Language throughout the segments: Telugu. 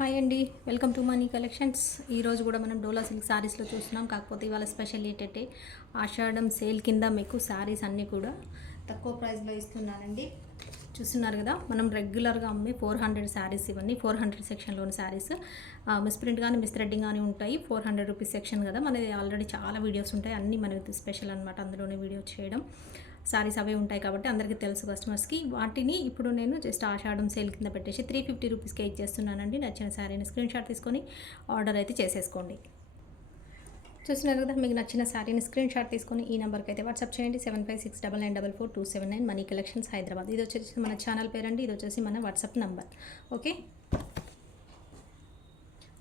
హాయ్ అండి, వెల్కమ్ టు మనీ కలెక్షన్స్. ఈరోజు కూడా మనం డోలా సిల్క్ శారీస్లో చూస్తున్నాం. కాకపోతే ఇవాళ స్పెషల్ ఏంటంటే ఆషాఢం సేల్ కింద మీకు శారీస్ అన్నీ కూడా తక్కువ ప్రైస్లో ఇస్తున్నానండి. చూస్తున్నారు కదా, మనం రెగ్యులర్గా అమ్మే 400 శారీస్, ఇవన్నీ 400 సెక్షన్లోని శారీస్. మిస్ప్రింట్ కానీ మిస్థ్రెడ్డింగ్ కానీ ఉంటాయి. 400 రూపీస్ సెక్షన్ కదా, మనది ఆల్రెడీ చాలా వీడియోస్ ఉంటాయి. అన్నీ మనకి స్పెషల్ అనమాట, అందులోనే వీడియో చేయడం. శారీస్ అవే ఉంటాయి కాబట్టి అందరికీ తెలుసు కస్టమర్స్కి. వాటిని ఇప్పుడు నేను జస్ట్ ఆషాఢం సేల్ కింద పెట్టేసి 350 రూపీస్కి ఇచ్చేస్తున్నానండి. నచ్చిన శారీని స్క్రీన్ షాట్ తీసుకొని ఆర్డర్ అయితే చేసేసుకోండి. చూస్తున్నారు కదా, మీకు నచ్చిన శారీని స్క్రీన్ షాట్ తీసుకొని ఈ నెంబర్కి అయితే వాట్సాప్ చేయండి. 7569944279 మనీ కలెక్షన్స్ హైదరాబాద్. ఇది వచ్చేసి మన ఛానల్ పేరండి, ఇది వచ్చేసి మన వాట్సాప్ నెంబర్. ఓకే,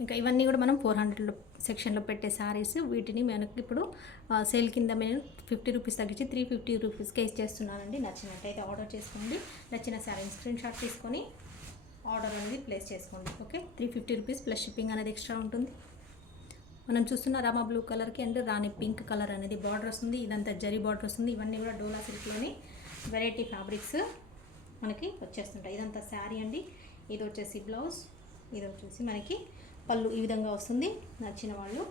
ఇంకా ఇవన్నీ కూడా మనం 400 సెక్షన్లో పెట్టే శారీస్. వీటిని మనకి ఇప్పుడు సేల్ కింద నేను 50 రూపీస్ తగ్గించి 350 రూపీస్కే ఇచ్చేస్తున్నానండి. నచ్చినట్టయితే ఆర్డర్ చేసుకోండి. నచ్చిన శారీని స్క్రీన్ షాట్ తీసుకొని ఆర్డర్ అనేది ప్లేస్ చేసుకోండి. ఓకే, 350 రూపీస్ ప్లస్ షిప్పింగ్ అనేది ఎక్స్ట్రా ఉంటుంది. మనం చూస్తున్న రామా బ్లూ కలర్కి అండ్ రాణి పింక్ కలర్ అనేది బార్డర్ వస్తుంది. ఇదంతా జరీ బార్డర్ వస్తుంది. ఇవన్నీ కూడా డోలా సిల్క్లోని వెరైటీ ఫ్యాబ్రిక్స్ మనకి వచ్చేస్తుంటాయి. ఇదంతా శారీ అండి. ఇది వచ్చేసి బ్లౌజ్, ఇది వచ్చేసి మనకి పళ్ళు. ఈ విధంగా వస్తుంది. నచ్చిన వాళ్ళు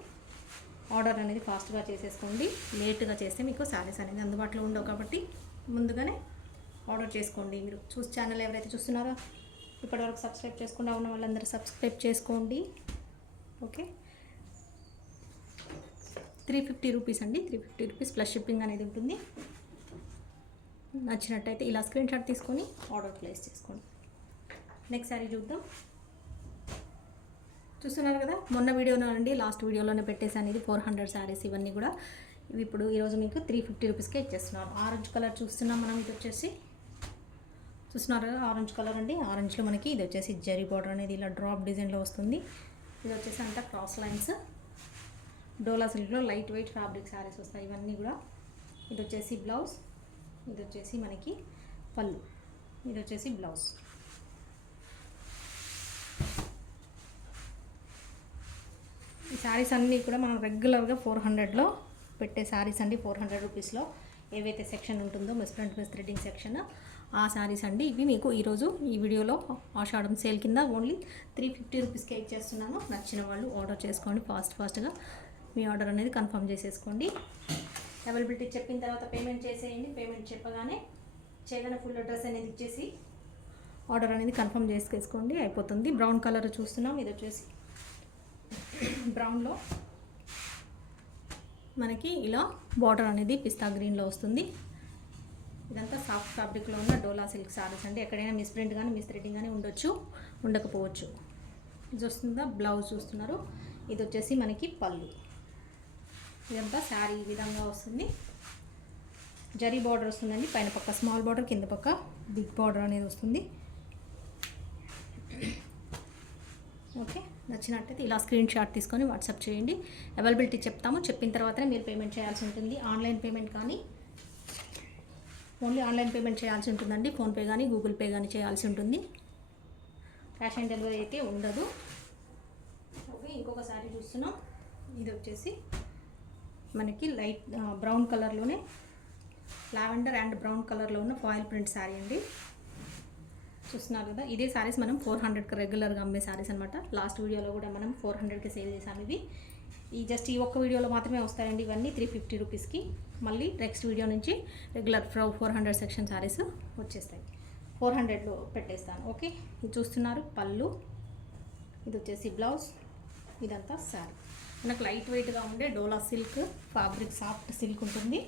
ఆర్డర్ అనేది ఫాస్ట్గా చేసేసుకోండి. లేట్గా చేస్తే మీకు శారీస్ అనేది అందుబాటులో ఉండవు కాబట్టి ముందుగానే ఆర్డర్ చేసుకోండి. మీరు ఛానల్ ఎవరైతే చూస్తున్నారో ఇప్పటివరకు సబ్స్క్రైబ్ చేసుకుండా ఉన్న వాళ్ళందరూ సబ్స్క్రైబ్ చేసుకోండి. ఓకే, 350 రూపీస్ అండి. 350 రూపీస్ ప్లస్ షిప్పింగ్ అనేది ఉంటుంది. నచ్చినట్టయితే ఇలా స్క్రీన్ షాట్ తీసుకొని ఆర్డర్ ప్లేస్ చేసుకోండి. నెక్స్ట్ శారీ చూద్దాం. చూస్తున్నారు కదా, మొన్న వీడియోలో అండి, లాస్ట్ వీడియోలోనే పెట్టేసాను. ఇది 400 శారీస్. ఇవన్నీ కూడా ఇవి ఇప్పుడు ఈరోజు మీకు 350 రూపీస్కే ఇచ్చేస్తున్నారు. ఆరెంజ్ కలర్ చూస్తున్నాం మనం. ఇది వచ్చేసి చూస్తున్నారు కదా, ఆరెంజ్ కలర్ అండి. ఆరెంజ్లో మనకి ఇది వచ్చేసి జరీ బార్డర్ అనేది ఇలా డ్రాప్ డిజైన్లో వస్తుంది. ఇది వచ్చేసి అంతా క్రాస్ లైన్స్. డోలా సిల్క్లో లైట్ వెయిట్ ఫ్యాబ్రిక్ శారీస్ వస్తాయి ఇవన్నీ కూడా. ఇది వచ్చేసి బ్లౌజ్, ఇది వచ్చేసి మనకి పళ్ళు, ఇది వచ్చేసి బ్లౌజ్. ఈ శారీస్ అన్నీ కూడా మనం రెగ్యులర్గా 400లో పెట్టే శారీస్ అండి. 400 రూపీస్లో ఏవైతే సెక్షన్ ఉంటుందో మిస్ప్రింట్ మిస్థ్రెడ్డింగ్ సెక్షన్, ఆ శారీస్ అండి. ఇవి మీకు ఈరోజు ఈ వీడియోలో ఆషాఢం సేల్ కింద ఓన్లీ 350 రూపీస్కే ఇచ్చేస్తున్నాను. నచ్చిన వాళ్ళు ఆర్డర్ చేసుకోండి. ఫాస్ట్గా మీ ఆర్డర్ అనేది కన్ఫర్మ్ చేసేసుకోండి. అవైలబిలిటీ చెప్పిన తర్వాత పేమెంట్ చేసేయండి. పేమెంట్ చేయగానే ఫుల్ అడ్రస్ అనేది ఇచ్చేసి ఆర్డర్ అనేది కన్ఫర్మ్ చేసేసుకోండి. అయిపోతుంది. బ్రౌన్ కలర్ చూస్తున్నాం. ఇది వచ్చేసి బ్రౌన్లో మనకి ఇలా బార్డర్ అనేది పిస్తా గ్రీన్లో వస్తుంది. ఇదంతా సాఫ్ట్ ఫ్యాబ్రిక్లో ఉన్న డోలా సిల్క్ శారీస్ అండి. ఎక్కడైనా మిస్ప్రింట్ కానీ మిస్థ్రెడ్డింగ్ కానీ ఉండొచ్చు, ఉండకపోవచ్చు. ఇది వస్తుందా బ్లౌజ్ చూస్తున్నారు. ఇది వచ్చేసి మనకి పళ్ళు. ఇదంతా శారీ ఈ విధంగా వస్తుంది. జరీ బార్డర్ వస్తుందండి. పైన పక్క స్మాల్ బార్డర్, కింద పక్క బిగ్ బార్డర్ అనేది వస్తుంది. ఓకే, నచ్చినట్టయితే ఇలా స్క్రీన్ షాట్ తీసుకొని వాట్సాప్ చేయండి. అవైలబిలిటీ చెప్తాము. చెప్పిన తర్వాతనే మీరు పేమెంట్ చేయాల్సి ఉంటుంది. ఆన్లైన్ పేమెంట్ కానీ ఓన్లీ ఆన్లైన్ పేమెంట్ చేయాల్సి ఉంటుందండి. ఫోన్పే కానీ గూగుల్ పే కానీ చేయాల్సి ఉంటుంది. క్యాష్ ఆన్ డెలివరీ అయితే ఉండదు. ఓకే, ఇంకొక శారీ చూస్తున్నాం. ఇది వచ్చేసి మనకి లైట్ బ్రౌన్ కలర్లోనే లావెండర్ అండ్ బ్రౌన్ కలర్లో ఉన్న ఫాయిల్ ప్రింట్ శారీ అండి. చూస్తున్నారు కదా, ఇదే శారీస్ మనం 400కి రెగ్యులర్గా అమ్మే శారీస్ అనమాట. లాస్ట్ వీడియోలో కూడా మనం 400కి సేల్ చేసాము. ఇవి జస్ట్ ఈ ఒక్క వీడియోలో మాత్రమే వస్తాయండి. ఇవన్నీ 350 రూపీస్కి. మళ్ళీ నెక్స్ట్ వీడియో నుంచి రెగ్యులర్ 400 సెక్షన్ శారీస్ వచ్చేస్తాయి. 400లో పెట్టేస్తాను. ఓకే, ఇది చూస్తున్నారు పళ్ళు, ఇది వచ్చేసి బ్లౌజ్, ఇదంతా శారీ. మనకు లైట్ వెయిట్గా ఉండే డోలా సిల్క్ ఫ్యాబ్రిక్, సాఫ్ట్ సిల్క్ ఉంటుంది.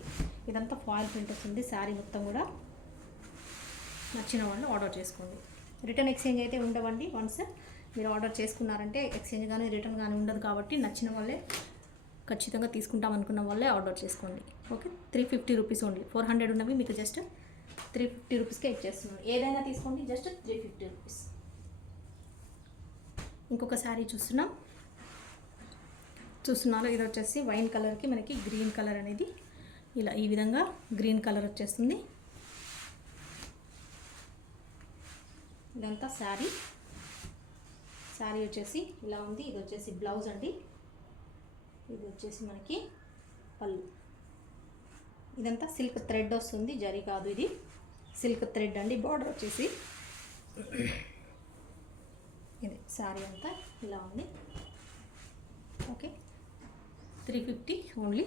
ఇదంతా ఫాయిల్ ప్రింట్ వస్తుంది శారీ మొత్తం కూడా. నచ్చిన వాళ్ళు ఆర్డర్ చేసుకోండి. రిటర్న్ ఎక్స్చేంజ్ అయితే ఉండవండి. వన్స్ మీరు ఆర్డర్ చేసుకున్నారంటే ఎక్స్చేంజ్ కానీ రిటర్న్ కానీ ఉండదు కాబట్టి నచ్చిన వాళ్ళే ఖచ్చితంగా తీసుకుంటాం అనుకున్న వాళ్ళే ఆర్డర్ చేసుకోండి. Okay, 350 rupees only. 400 ఉన్నవి మీకు జస్ట్ 350 రూపీస్కే ఇచ్చేస్తున్నాను. ఏదైనా తీసుకోండి, జస్ట్ 350 రూపీస్. ఇంకొక శారీ చూస్తున్నారు. ఇది వచ్చేసి వైన్ కలర్కి మనకి గ్రీన్ కలర్ అనేది ఇలా ఈ విధంగా గ్రీన్ కలర్ వచ్చేస్తుంది. ఇదంతా శారీ వచ్చేసి ఇలా ఉంది. ఇది వచ్చేసి బ్లౌజ్ అండి. ఇది వచ్చేసి మనకి పళ్ళు. ఇదంతా సిల్క్ థ్రెడ్ వస్తుంది, జరీ కాదు, ఇది సిల్క్ థ్రెడ్ అండి. బార్డర్ వచ్చేసి ఇది శారీ అంతా ఇలా ఉంది. Okay, 350 only.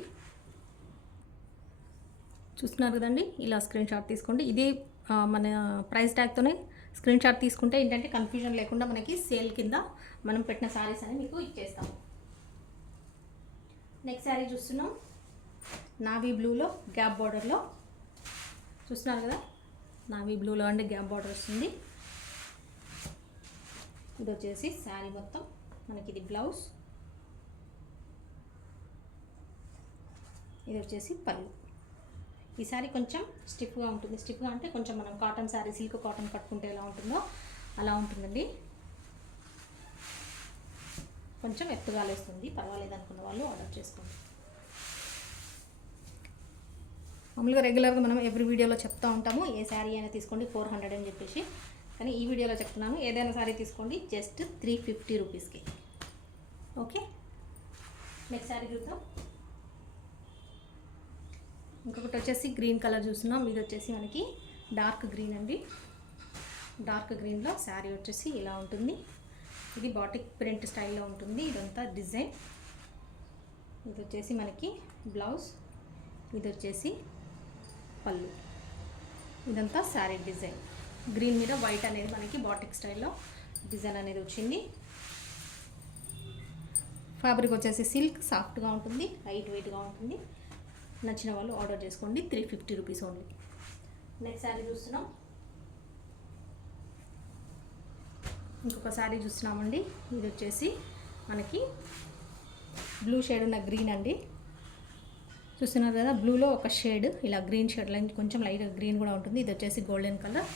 చూస్తున్నారు కదండి, ఇలా స్క్రీన్ షాట్ తీసుకోండి. ఇది మన ప్రైస్ ట్యాగ్తోనే స్క్రీన్ షాట్ తీసుకుంటే ఏంటంటే కన్ఫ్యూజన్ లేకుండా మనకి సేల్ కింద మనం పెట్టిన శారీస్ అని మీకు ఇచ్చేస్తాము. నెక్స్ట్ శారీ చూస్తున్నాం, నావీ బ్లూలో గ్యాప్ బార్డర్లో. చూస్తున్నారు కదా, నావీ బ్లూలో అంటే గ్యాప్ బార్డర్ వస్తుంది. ఇది వచ్చేసి శారీ మొత్తం మనకి, ఇది బ్లౌజ్, ఇది వచ్చేసి పళ్ళు. ఈ శారీ కొంచెం స్టిఫ్గా ఉంటుంది. స్టిఫ్గా అంటే కొంచెం మనం కాటన్ శారీ, సిల్క్ కాటన్ కట్టుకుంటే ఎలా ఉంటుందో అలా ఉంటుందండి. కొంచెం ఎత్తుగా లేస్తుంది, పర్వాలేదు అనుకున్న వాళ్ళు ఆర్డర్ చేసుకోండి. మామూలుగా రెగ్యులర్గా మనం ఎవ్రీ వీడియోలో చెప్తూ ఉంటాము, ఏ శారీ అయినా తీసుకోండి 400 అని చెప్పేసి. కానీ ఈ వీడియోలో చెప్తున్నాను, ఏదైనా శారీ తీసుకోండి జస్ట్ 350 రూపీస్కి. ఓకే, నెక్స్ట్ శారీ చూద్దాం. ఇంకొకటి వచ్చేసి గ్రీన్ కలర్ చూస్తున్నాం. ఇది వచ్చేసి మనకి డార్క్ గ్రీన్ అండి. డార్క్ గ్రీన్లో శారీ వచ్చేసి ఇలా ఉంటుంది. ఇది బాటిక్ ప్రింట్ స్టైల్లో ఉంటుంది. ఇదంతా డిజైన్. ఇది వచ్చేసి మనకి బ్లౌజ్, ఇది వచ్చేసి పళ్ళు. ఇదంతా శారీ డిజైన్. గ్రీన్ మీద వైట్ అనేది మనకి బాటిక్ స్టైల్లో డిజైన్ అనేది వచ్చింది. ఫ్యాబ్రిక్ వచ్చేసి సిల్క్, సాఫ్ట్గా ఉంటుంది, లైట్ వెయిట్గా ఉంటుంది. నచ్చిన వాళ్ళు ఆర్డర్ చేసుకోండి, 350 రూపీస్ ఓన్లీ. నెక్స్ట్ శారీ చూస్తున్నాం. ఇంకొక శారీ చూస్తున్నామండి. ఇది వచ్చేసి మనకి బ్లూ షేడ్ ఉన్న గ్రీన్ అండి. చూస్తున్నారు కదా, బ్లూలో ఒక షేడ్ ఇలా గ్రీన్ షేడ్ లైన్, కొంచెం లైట్ గ్రీన్ కూడా ఉంటుంది. ఇది వచ్చేసి గోల్డెన్ కలర్.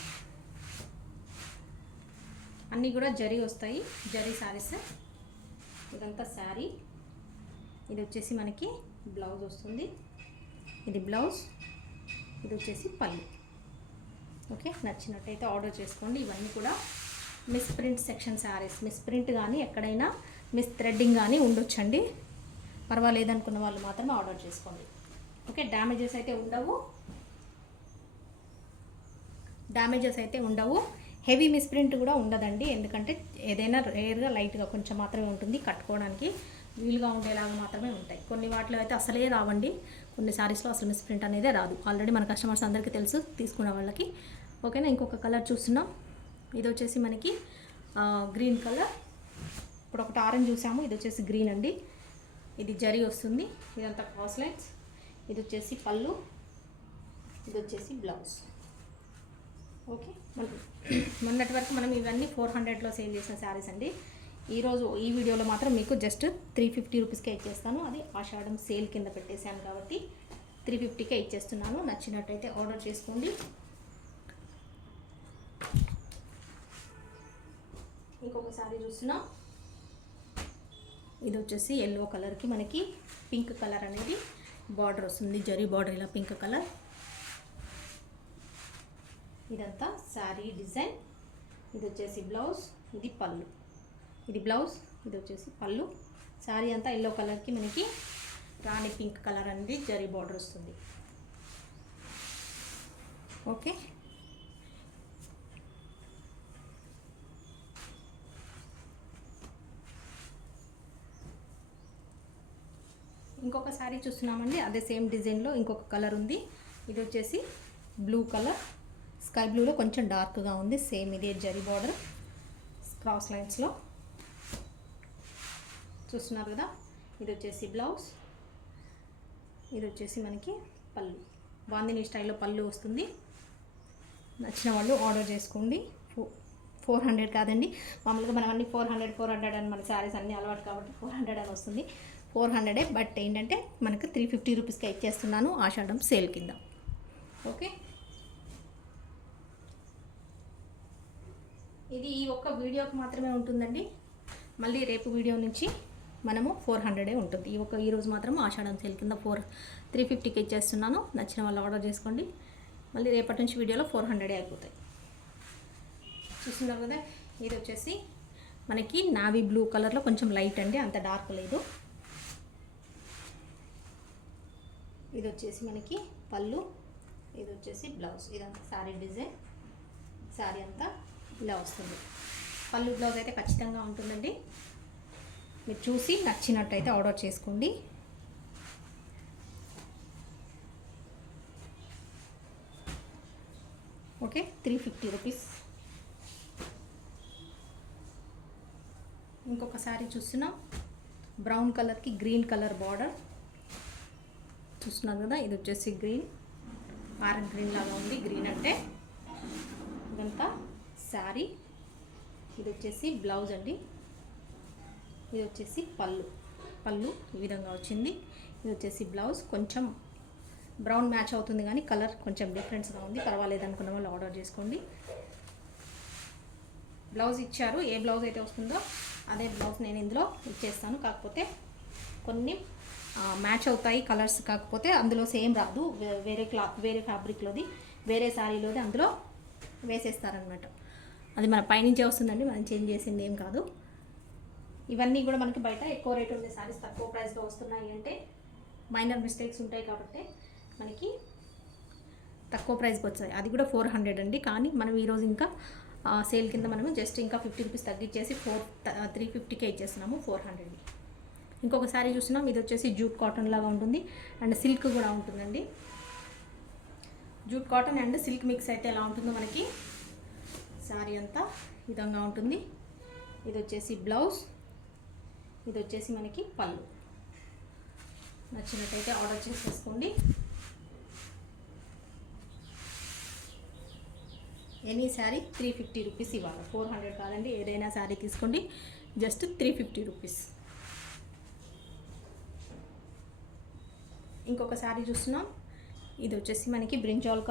అన్నీ కూడా జరీ వస్తాయి, జరీ శారీస్. ఇదంతా శారీ. ఇది వచ్చేసి మనకి బ్లౌజ్ వస్తుంది. ఇది బ్లౌజ్, ఇది వచ్చేసి పళ్ళు. ఓకే, నచ్చినట్టయితే ఆర్డర్ చేసుకోండి. ఇవన్నీ కూడా miss print section saris. Miss print కానీ ఎక్కడైనా మిస్ థ్రెడ్డింగ్ కానీ ఉండొచ్చండి. పర్వాలేదు అనుకున్న వాళ్ళు మాత్రమే ఆర్డర్ చేసుకోండి. ఓకే, డ్యామేజెస్ అయితే ఉండవు. హెవీ మిస్ ప్రింట్ కూడా ఉండదండి. ఎందుకంటే ఏదైనా రేర్గా లైట్గా కొంచెం మాత్రమే ఉంటుంది, కట్టుకోవడానికి వీలుగా ఉండేలాగా మాత్రమే ఉంటాయి. కొన్ని వాటిలో అయితే అసలే రావండి. కొన్ని శారీస్లో అసలు మిస్ ప్రింట్ అనేది రాదు. ఆల్రెడీ మన కస్టమర్స్ అందరికీ తెలుసు, తీసుకున్న వాళ్ళకి. ఓకేనా, ఇంకొక కలర్ చూస్తున్నాం. ఇది వచ్చేసి మనకి గ్రీన్ కలర్. ఇప్పుడు ఒకటి ఆరెంజ్ చూసాము, ఇది వచ్చేసి గ్రీన్ అండి. ఇది జరీ వస్తుంది, ఇదంతా క్రాస్ లైన్స్. ఇది వచ్చేసి పళ్ళు, ఇది వచ్చేసి బ్లౌజ్. ఓకే, మొన్నటి వరకు మనం ఇవన్నీ 400లో సేల్ చేసిన శారీస్ అండి. ఈరోజు ఈ వీడియోలో మాత్రం మీకు జస్ట్ 350 రూపీస్కే ఇచ్చేస్తాను. అది ఆషాఢం సేల్ కింద పెట్టేశాను కాబట్టి 350కే ఇచ్చేస్తున్నాను. నచ్చినట్టయితే ఆర్డర్ చేసుకోండి. ఇంకొక శారీ చూస్తున్నాం. ఇది వచ్చేసి ఎల్లో కలర్కి మనకి పింక్ కలర్ అనేది బార్డర్ వస్తుంది, జరీ బార్డర్, ఇలా పింక్ కలర్. ఇదంతా శారీ డిజైన్. ఇది వచ్చేసి బ్లౌజ్, ఇది పళ్ళు. ఇది బ్లౌజ్, ఇది వచ్చేసి పళ్ళు. శారీ అంతా ఎల్లో కలర్కి మనకి రాణి పింక్ కలర్ అనేది జరీ బార్డర్ వస్తుంది. ఓకే, ఇంకొక శారీ చూస్తున్నామండి. అదే సేమ్ డిజైన్లో ఇంకొక కలర్ ఉంది. ఇది వచ్చేసి బ్లూ కలర్, స్కై బ్లూలో కొంచెం డార్క్గా ఉంది. సేమ్ ఇదే జరీ బార్డర్ క్రాస్ లైన్స్లో చూస్తున్నారు కదా. ఇది వచ్చేసి బ్లౌజ్, ఇది వచ్చేసి మనకి పళ్ళు. బాందిని స్టైల్లో పళ్ళు వస్తుంది. నచ్చిన వాళ్ళు ఆర్డర్ చేసుకోండి. 400 కాదండి, మామూలుగా మనం అన్ని 400 అని మన శారీస్ అన్నీ అలవాటు కాబట్టి 400 అని వస్తుంది. 400, బట్ ఏంటంటే మనకు 350 రూపీస్కి ఇచ్చేస్తున్నాను ఆషాఢం సేల్ కింద. ఓకే, ఇది ఈ ఒక్క వీడియోకి మాత్రమే ఉంటుందండి. మళ్ళీ రేపు వీడియో నుంచి మనము 400 ఉంటుంది. ఈరోజు మాత్రం ఆషాఢం సేల్ కింద 350కి ఇచ్చేస్తున్నాను. నచ్చిన వాళ్ళు ఆర్డర్ చేసుకోండి. మళ్ళీ రేపటి నుంచి వీడియోలో 400 అయిపోతాయి. చూస్తున్నారు కదా, ఇది వచ్చేసి మనకి నావీ బ్లూ కలర్లో కొంచెం లైట్ అండి, అంత డార్క్ లేదు. ఇది వచ్చేసి మనకి పళ్ళు, ఇది వచ్చేసి బ్లౌజ్. ఇదంతా శారీ డిజైన్. శారీ అంతా ఇలా వస్తుంది. పళ్ళు బ్లౌజ్ అయితే ఖచ్చితంగా ఉంటుందండి. మీరు చూసి నచ్చినట్టయితే ఆర్డర్ చేసుకోండి. Okay, 350 rupees. ఇంకొక శారీ చూస్తున్నాం, బ్రౌన్ కలర్కి గ్రీన్ కలర్ బార్డర్ చూస్తున్నారు కదా. ఇది వచ్చేసి గ్రీన్, ఆరెంజ్ గ్రీన్ లాగా ఉంది. గ్రీన్ అంటే ఇదంతా శారీ. ఇది వచ్చేసి బ్లౌజ్ అండి. ఇది వచ్చేసి పళ్ళు ఈ విధంగా వచ్చింది. ఇది వచ్చేసి బ్లౌజ్. కొంచెం బ్రౌన్ మ్యాచ్ అవుతుంది కానీ కలర్ కొంచెం డిఫరెన్స్గా ఉంది. పర్వాలేదు అనుకున్న వాళ్ళు ఆర్డర్ చేసుకోండి. బ్లౌజ్ ఇచ్చారు, ఏ బ్లౌజ్ అయితే వస్తుందో అదే బ్లౌజ్ నేను ఇందులో ఇచ్చేస్తాను. కాకపోతే కొన్ని మ్యాచ్ అవుతాయి కలర్స్, కాకపోతే అందులో సేమ్ రాదు. వేరే క్లాత్, వేరే ఫ్యాబ్రిక్లోది, వేరే శారీలోది అందులో వేసేస్తారనమాట. అది మన పైనుంచే వస్తుందండి, మనం చేంజ్ చేసింది ఏం కాదు. ఇవన్నీ కూడా మనకి బయట ఎక్కువ రేట్ ఉండే శారీస్ తక్కువ ప్రైస్లో వస్తున్నాయి అంటే మైనర్ మిస్టేక్స్ ఉంటాయి కాబట్టి మనకి తక్కువ ప్రైస్కి వచ్చాయి. అది కూడా 400 అండి. కానీ మనం ఈరోజు ఇంకా సేల్ కింద మనము జస్ట్ ఇంకా 50 రూపీస్ తగ్గించేసి 350కే ఇచ్చేస్తున్నాము 400. ఇంకొక శారీ చూస్తున్నాం, ఇది వచ్చేసి జూట్ కాటన్ లాగా ఉంటుంది అండ్ సిల్క్ కూడా ఉంటుందండి. Jute cotton and silk mix అయితే ఎలా ఉంటుందో మనకి శారీ అంతా విధంగా ఉంటుంది. ఇది వచ్చేసి బ్లౌజ్, ఇది వచ్చేసి మనకి పళ్ళు. నచ్చినట్టయితే ఆర్డర్ చేసేసుకోండి. ఎనీ శారీ 350 రూపీస్ ఇవ్వాలి, 400 కాదండి. ఏదైనా శారీ తీసుకోండి, జస్ట్ 350 రూపీస్. ఇంకొక శారీ చూస్తున్నాం, ఇది వచ్చేసి మనకి బ్రింజాల్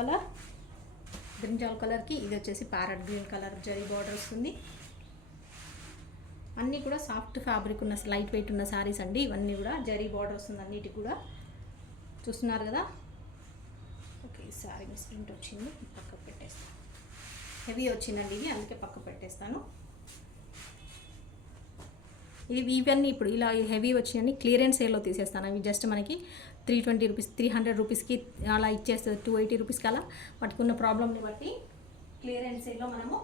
కలర్కి ఇది వచ్చేసి parrot green colour zari border వస్తుంది. అన్నీ కూడా సాఫ్ట్ ఫ్యాబ్రిక్ ఉన్న లైట్ వెయిట్ ఉన్న శారీస్ అండి. ఇవన్నీ కూడా జరీ బార్డర్ వస్తుంది అన్నిటికి కూడా. చూస్తున్నారు కదా. ఓకే, ఈ శారీ మిస్ ప్రింట్ వచ్చింది, పక్కకు పెట్టేస్తాను. హెవీ వచ్చిందండి ఇది, అందుకే పక్క పెట్టేస్తాను. ఇవన్నీ ఇప్పుడు ఇలా హెవీ వచ్చినాయని క్లియరెన్స్ సేల్లో తీసేస్తాను. అవి జస్ట్ మనకి 320 రూపీస్, 300 రూపీస్కి అలా ఇచ్చేస్తుంది. 280 రూపీస్కి అలా పట్టుకున్న ప్రాబ్లమ్ని బట్టి క్లియరెన్స్ సేల్లో మనము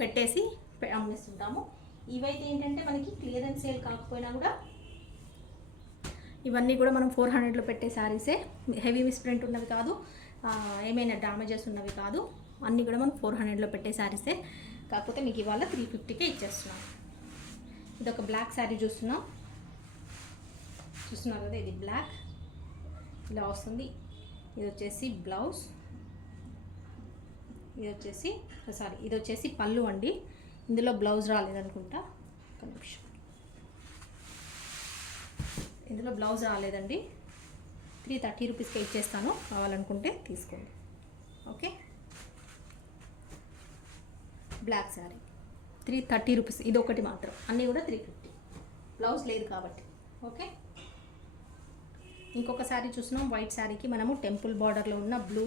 పెట్టేసి అమ్మేస్తుంటాము. ఇవైతే ఏంటంటే మనకి క్లియరెన్స్ సేల్ కాకపోయినా కూడా ఇవన్నీ కూడా మనం 400లో పెట్టే శారీసే. హెవీ మిస్ ప్రింట్ ఉన్నవి కాదు, ఏమైనా డ్యామేజెస్ ఉన్నవి కాదు. అన్నీ కూడా మనం 400లో పెట్టే శారీసే. కాకపోతే మీకు ఇవాళ 350కే ఇచ్చేస్తున్నాం. ఇది ఒక బ్లాక్ శారీ చూస్తున్నారు కదా, ఇది బ్లాక్ ఇలా వస్తుంది. ఇది వచ్చేసి బ్లౌజ్, ఇది వచ్చేసి పళ్ళు అండి. ఇందులో బ్లౌజ్ రాలేదనుకుంటా, ఒక నిమిషం. ఇందులో బ్లౌజ్ రాలేదండి. 330 రూపీస్కే ఇచ్చేస్తాను, కావాలనుకుంటే తీసుకోండి. Okay, black sari 330 rupees. ఇది ఒకటి మాత్రం, అన్నీ కూడా 350. బ్లౌజ్ లేదు కాబట్టి. ఓకే, ఇంకొక శారీ చూస్తున్నాం. వైట్ శారీకి మనము టెంపుల్ బార్డర్లో ఉన్న బ్లూ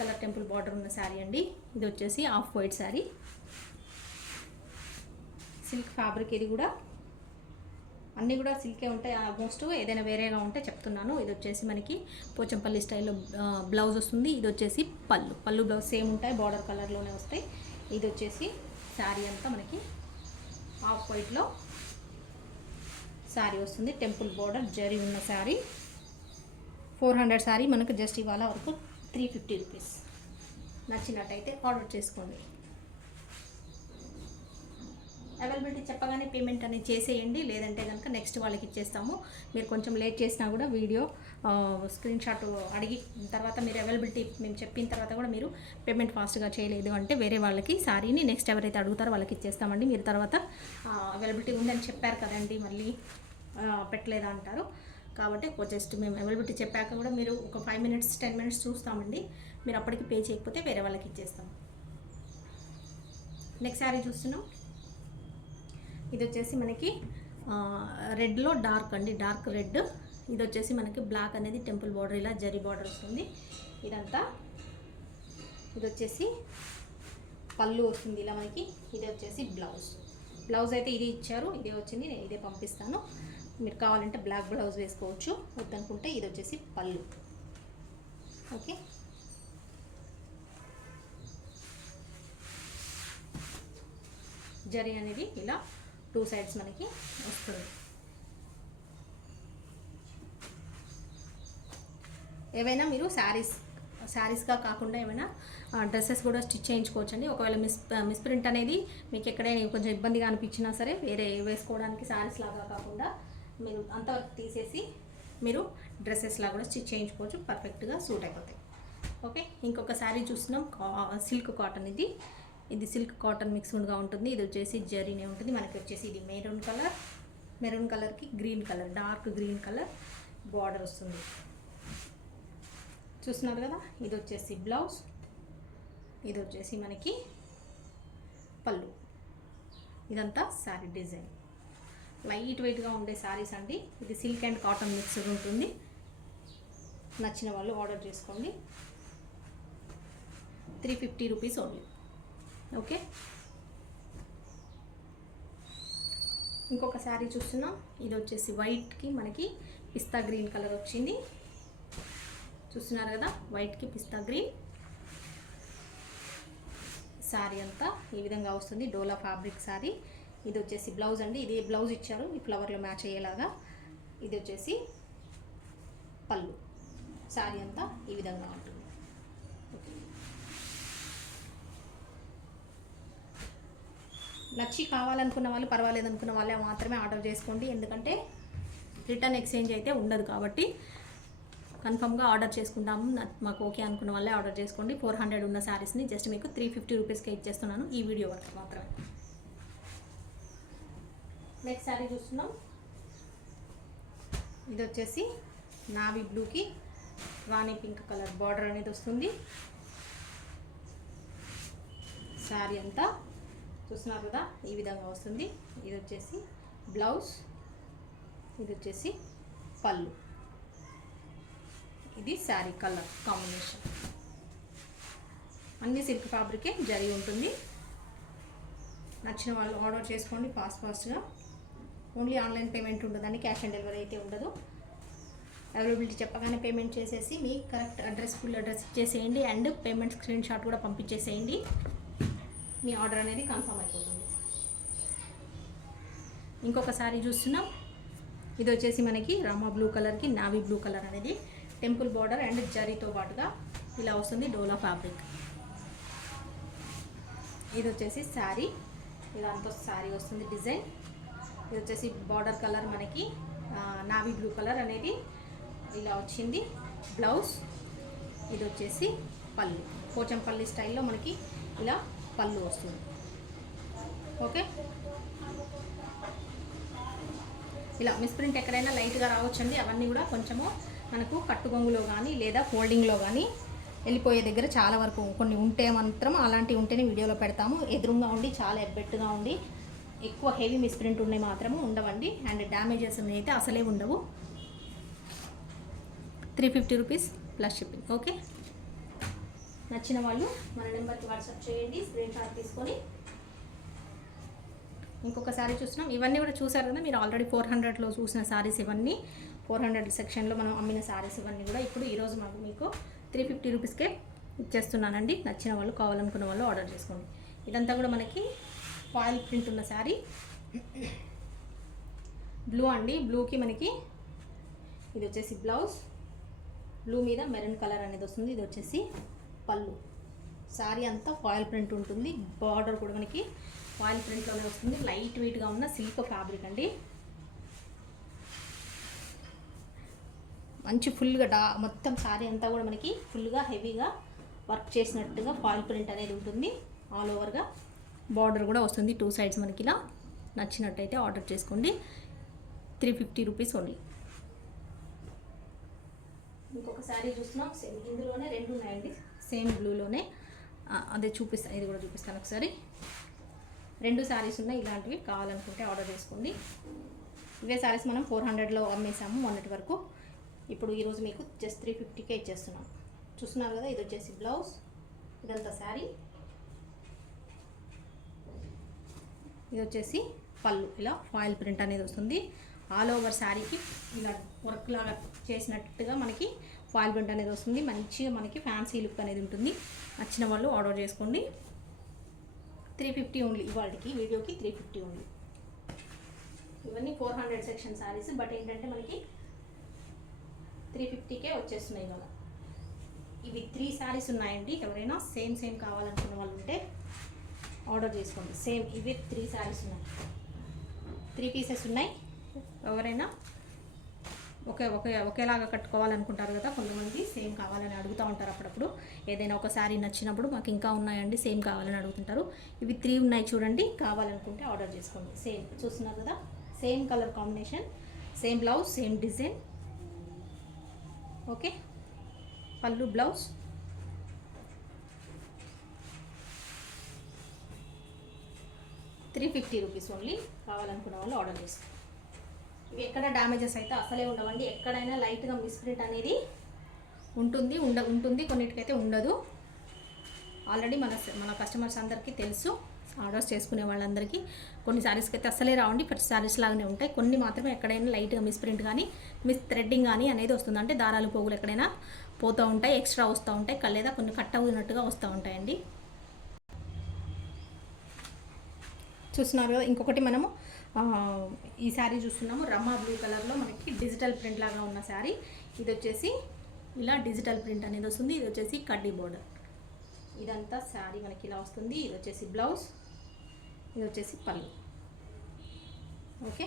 కలర్ టెంపుల్ బార్డర్ ఉన్న శారీ అండి. ఇది వచ్చేసి off white sari, silk fabric. ఇది కూడా అన్నీ కూడా సిల్కే ఉంటాయి ఆల్మోస్ట్. ఏదైనా వేరేగా ఉంటే చెప్తున్నాను. ఇది వచ్చేసి మనకి పోచంపల్లి స్టైల్లో బ్లౌజ్ వస్తుంది. ఇది వచ్చేసి పళ్ళు బ్లౌజ్ సేమ్ ఉంటాయి, బార్డర్ కలర్లోనే వస్తాయి. ఇది వచ్చేసి శారీ అంతా మనకి ఆఫ్ వైట్లో శారీ వస్తుంది. టెంపుల్ బార్డర్ జరీ ఉన్న శారీ. 400 శారీ మనకు జస్ట్ ఇవాళ వరకు 350 రూపీస్. నచ్చినట్టయితే ఆర్డర్ చేసుకోండి. అవైలబిలిటీ చెప్పగానే పేమెంట్ అనేది చేసేయండి, లేదంటే కనుక నెక్స్ట్ వాళ్ళకి ఇచ్చేస్తాము. మీరు కొంచెం లేట్ చేసినా కూడా వీడియో స్క్రీన్ షాట్ అడిగి తర్వాత మీరు అవైలబిలిటీ మేము చెప్పిన తర్వాత కూడా మీరు పేమెంట్ ఫాస్ట్గా చేయలేదు అంటే వేరే వాళ్ళకి శారీని నెక్స్ట్ ఎవరైతే అడుగుతారో వాళ్ళకి ఇచ్చేస్తామండి. మీరు తర్వాత అవైలబిలిటీ ఉందని చెప్పారు కదండి, మళ్ళీ పెట్టలేదా అంటారు. కాబట్టి జస్ట్ మేము అవైలబిలిటీ చెప్పాక కూడా మీరు ఒక 5 మినిట్స్ 10 మినిట్స్ చూస్తామండి. మీరు అప్పటికి పే చేయకపోతే వేరే వాళ్ళకి ఇచ్చేస్తాం. నెక్స్ట్ శారీ చూస్తున్నాం. ఇది వచ్చేసి మనకి రెడ్లో డార్క్ అండి, డార్క్ రెడ్. ఇది వచ్చేసి మనకి బ్లాక్ అనేది టెంపుల్ బార్డర్, ఇలా జరీ బార్డర్ వస్తుంది ఇదంతా. ఇది వచ్చేసి పళ్ళు వస్తుంది ఇలా మనకి. ఇది వచ్చేసి బ్లౌజ్ అయితే ఇది ఇచ్చారు, ఇదే వచ్చింది. నేను ఇదే పంపిస్తాను. మీరు కావాలంటే బ్లాక్ బ్లౌజ్ వేసుకోవచ్చు, వద్దనుకుంటే ఇది వచ్చేసి పళ్ళు. ఓకే, జరీ అనేది ఇలా 2 సైడ్స్ మనకి వస్తుంది. ఏవైనా మీరు శారీస్గా కాకుండా ఏమైనా డ్రెస్సెస్ కూడా స్టిచ్ చేయించుకోవచ్చండి. ఒకవేళ మిస్ప్రింట్ అనేది మీకు ఎక్కడైనా కొంచెం ఇబ్బందిగా అనిపించినా సరే వేరే వేసుకోవడానికి శారీస్ లాగా కాకుండా మీరు అంతవరకు తీసేసి మీరు డ్రెస్సెస్ లాగా కూడా స్టిచ్ చేయించుకోవచ్చు, పర్ఫెక్ట్గా సూట్ అయిపోతాయి. ఓకే, ఇంకొక శారీ చూస్తున్నాం, సిల్క్ కాటన్. ఇది సిల్క్ కాటన్ మిక్స్డ్గా ఉంటుంది. ఇది వచ్చేసి జరీనే ఉంటుంది. మనకి వచ్చేసి ఇది మెరూన్ కలర్కి green colour, dark green colour border వస్తుంది. చూస్తున్నారు కదా, ఇది వచ్చేసి బ్లౌజ్, ఇది వచ్చేసి మనకి పళ్ళు. ఇదంతా శారీ డిజైన్. లైట్ వెయిట్గా ఉండే శారీస్ అండి. ఇది సిల్క్ అండ్ కాటన్ మిక్స్డ్ ఉంటుంది. నచ్చిన వాళ్ళు ఆర్డర్ చేసుకోండి. 350 రూపీస్ ఓన్లీ. ఓకే, ఇంకొక శారీ చూస్తున్నాం. ఇది వచ్చేసి వైట్కి మనకి పిస్తా గ్రీన్ కలర్ వచ్చింది. చూస్తున్నారు కదా, వైట్కి పిస్తా గ్రీన్ శారీ అంతా ఈ విధంగా వస్తుంది. డోలా ఫ్యాబ్రిక్ శారీ. ఇది వచ్చేసి బ్లౌజ్ అండి. ఇది బ్లౌజ్ ఇచ్చారు ఈ ఫ్లవర్లో మ్యాచ్ అయ్యేలాగా. ఇది వచ్చేసి పళ్ళు. శారీ అంతా ఈ విధంగా ఉంటుంది. నచ్చి కావాలనుకున్న వాళ్ళు, పర్వాలేదు అనుకున్న వాళ్ళే మాత్రమే ఆర్డర్ చేసుకోండి. ఎందుకంటే రిటర్న్ ఎక్స్చేంజ్ అయితే ఉండదు కాబట్టి కన్ఫర్మ్గా ఆర్డర్ చేసుకుంటాము. మాకు ఓకే అనుకున్న వాళ్ళే ఆర్డర్ చేసుకోండి. 400 ఉన్న శారీస్ని జస్ట్ మీకు 350 రూపీస్కే ఇచ్చేస్తున్నాను ఈ వీడియో వరకు మాత్రమే. నెక్స్ట్ శారీ చూస్తున్నాం. ఇది వచ్చేసి నావీ బ్లూకి రాణి పింక్ కలర్ బార్డర్ అనేది వస్తుంది. శారీ అంతా చూస్తున్నారు కదా, ఈ విధంగా వస్తుంది. ఇది వచ్చేసి బ్లౌజ్, ఇది వచ్చేసి పళ్ళు. ఇది శారీ కలర్ కాంబినేషన్. అన్ని సిల్క్ ఫ్యాబ్రికే జరీ ఉంటుంది. నచ్చిన వాళ్ళు ఆర్డర్ చేసుకోండి ఫాస్ట్గా. ఓన్లీ ఆన్లైన్ పేమెంట్ ఉంటుందండి, క్యాష్ ఆన్ డెలివరీ అయితే ఉండదు. అవైలబిలిటీ చెప్పగానే పేమెంట్ చేసేసి మీ కరెక్ట్ అడ్రస్, ఫుల్ అడ్రస్ ఇచ్చేసేయండి. అండ్ పేమెంట్ స్క్రీన్ షాట్ కూడా పంపించేసేయండి. మీ ఆర్డర్ అనేది కన్ఫర్మ్ అయిపోతుంది. ఇంకొక శారీ చూస్తున్నాం. ఇది వచ్చేసి మనకి రామా బ్లూ కలర్కి నావీ బ్లూ కలర్ అనేది టెంపుల్ బార్డర్ అండ్ జరీతో పాటుగా ఇలా వస్తుంది. డోలా ఫ్యాబ్రిక్. ఇది వచ్చేసి శారీ, ఇదంతా శారీ వస్తుంది డిజైన్. ఇది వచ్చేసి బార్డర్ కలర్ మనకి నావీ బ్లూ కలర్ అనేది ఇలా వచ్చింది. బ్లౌజ్, ఇది వచ్చేసి పళ్ళు. పోచంపల్లి స్టైల్లో మనకి ఇలా పళ్ళు వస్తుంది. ఓకే, ఇలా మిస్ప్రింట్ ఎక్కడైనా లైట్గా రావచ్చండి. అవన్నీ కూడా కొంచెము మనకు కట్టుగొంగులో కానీ లేదా ఫోల్డింగ్లో కానీ వెళ్ళిపోయే దగ్గర చాలా వరకు కొన్ని ఉంటే మాత్రం అలాంటివి ఉంటేనే వీడియోలో పెడతాము. ఎదురుగా ఉండి చాలా ఎబ్బెట్టుగా ఉండి ఎక్కువ హెవీ మిస్ప్రింట్ ఉన్నాయి మాత్రము ఉండవండి. అండ్ డ్యామేజెస్ అయితే అసలే ఉండవు. 350 రూపీస్ ప్లస్ షిప్పింగ్. ఓకే, నచ్చిన వాళ్ళు మన నెంబర్కి వాట్సాప్ చేయండి, స్క్రీన్ షాట్ తీసుకొని. ఇంకొక శారీ చూస్తున్నాం. ఇవన్నీ కూడా చూసారు కదా మీరు, ఆల్రెడీ 400లో చూసిన శారీస్ ఇవన్నీ. 400 సెక్షన్లో మనం అమ్మిన శారీస్ ఇవన్నీ కూడా ఇప్పుడు ఈరోజు మీకు 350 రూపీస్కే ఇచ్చేస్తున్నానండి. నచ్చిన వాళ్ళు, కావాలనుకున్న వాళ్ళు ఆర్డర్ చేసుకోండి. ఇదంతా కూడా మనకి ఫాయిల్ ప్రింట్ ఉన్న శారీ. బ్లూ అండి, బ్లూకి మనకి ఇది వచ్చేసి బ్లౌజ్, బ్లూ మీద మెరూన్ కలర్ అనేది వస్తుంది. ఇది వచ్చేసి పళ్ళు. శారీ అంతా ఫాయిల్ ప్రింట్ ఉంటుంది. బార్డర్ కూడా మనకి ఫాయిల్ ప్రింట్లోనే వస్తుంది. లైట్ వెయిట్గా ఉన్న సిల్క్ ఫ్యాబ్రిక్ అండి. మంచి ఫుల్గా మొత్తం శారీ అంతా కూడా మనకి ఫుల్గా హెవీగా వర్క్ చేసినట్టుగా ఫాయిల్ ప్రింట్ అనేది ఉంటుంది. ఆల్ ఓవర్గా బార్డర్ కూడా వస్తుంది 2 సైడ్స్ మనకి. ఇలా నచ్చినట్టయితే ఆర్డర్ చేసుకోండి. 350 రూపీస్ ఓన్లీ. ఇంకొక శారీ చూస్తున్నాం. సేమ్ ఇందులోనే 2 ఉన్నాయండి, సేమ్ బ్లూలోనే. అదే చూపిస్తాను, ఇది కూడా చూపిస్తాను ఒకసారి. 2 శారీస్ ఉన్నాయి. ఇలాంటివి కావాలనుకుంటే ఆర్డర్ చేసుకోండి. ఇవే శారీస్ మనం 400లో అమ్మేసాము మొన్నటి వరకు. ఇప్పుడు ఈరోజు మీకు జస్ట్ 350కే ఇచ్చేస్తున్నాం. చూస్తున్నారు కదా, ఇది వచ్చేసి బ్లౌజ్, ఇదంతా శారీ. ఇది వచ్చేసి పళ్ళు. ఇలా ఫాయిల్ ప్రింట్ అనేది వస్తుంది. ఆల్ ఓవర్ శారీకి ఇలా వర్క్ లాగా చేసినట్టుగా మనకి ఫాయిల్ ప్రింట్ అనేది వస్తుంది. మంచిగా మనకి ఫ్యాన్సీ లుక్ అనేది ఉంటుంది. నచ్చిన వాళ్ళు ఆర్డర్ చేసుకోండి. 350 ఓన్లీ, ఇవాళకి వీడియోకి 350 ఓన్లీ. ఇవన్నీ 400 సెక్షన్ శారీస్, బట్ ఏంటంటే మనకి 350కే వచ్చేస్తున్నాయి ఇవాళ. ఇవి 3 శారీస్ ఉన్నాయండి. ఎవరైనా సేమ్ కావాలనుకున్న వాళ్ళు ఉంటే ఆర్డర్ చేసుకోండి. సేమ్ ఇవి 3 శారీస్ ఉన్నాయి, 3 పీసెస్ ఉన్నాయి. ఎవరైనా ఒకేలాగా కట్టుకోవాలనుకుంటారు కదా, కొంతమంది సేమ్ కావాలని అడుగుతూ ఉంటారు అప్పుడప్పుడు. ఏదైనా ఒక శారీ నచ్చినప్పుడు మాకు ఇంకా ఉన్నాయండి సేమ్ కావాలని అడుగుతుంటారు. ఇవి 3 ఉన్నాయి చూడండి, కావాలనుకుంటే ఆర్డర్ చేసుకోండి. సేమ్ చూస్తున్నారు కదా, same colour combination, same blouse, same design. Okay, పళ్ళు బ్లౌజ్. ₹350 ఓన్లీ. కావాలనుకున్న వాళ్ళు ఆర్డర్ చేసుకోండి. ఇవి ఎక్కడ డ్యామేజెస్ అయితే అసలే ఉండవండి. ఎక్కడైనా లైట్గా మిస్ప్రింట్ అనేది ఉంటుంది, కొన్నిటికైతే ఉండదు. ఆల్రెడీ మన కస్టమర్స్ అందరికీ తెలుసు, ఆర్డర్స్ చేసుకునే వాళ్ళందరికీ. కొన్ని శారీస్కి అయితే అసలే రావండి, ఫస్ట్ శారీస్ లాగానే ఉంటాయి. కొన్ని మాత్రమే ఎక్కడైనా లైట్గా మిస్ప్రింట్ కానీ మిస్ థ్రెడ్డింగ్ కానీ అనేది వస్తుంది. అంటే దారాలు పోగులు ఎక్కడైనా పోతూ ఉంటాయి, ఎక్స్ట్రా వస్తూ ఉంటాయి, లేదా కొన్ని కట్ అవుతున్నట్టుగా వస్తూ ఉంటాయండి. చూస్తున్నారు కదా, ఇంకొకటి మనము ఈ శారీ చూస్తున్నాము, రమ్మా బ్లూ కలర్లో మనకి డిజిటల్ ప్రింట్ లాగా ఉన్న శారీ. ఇది వచ్చేసి ఇలా డిజిటల్ ప్రింట్ అనేది వస్తుంది. ఇది వచ్చేసి కడ్డీ బోర్డర్. ఇదంతా శారీ మనకి ఇలా వస్తుంది. ఇది వచ్చేసి బ్లౌజ్, ఇది వచ్చేసి పళ్ళు. ఓకే,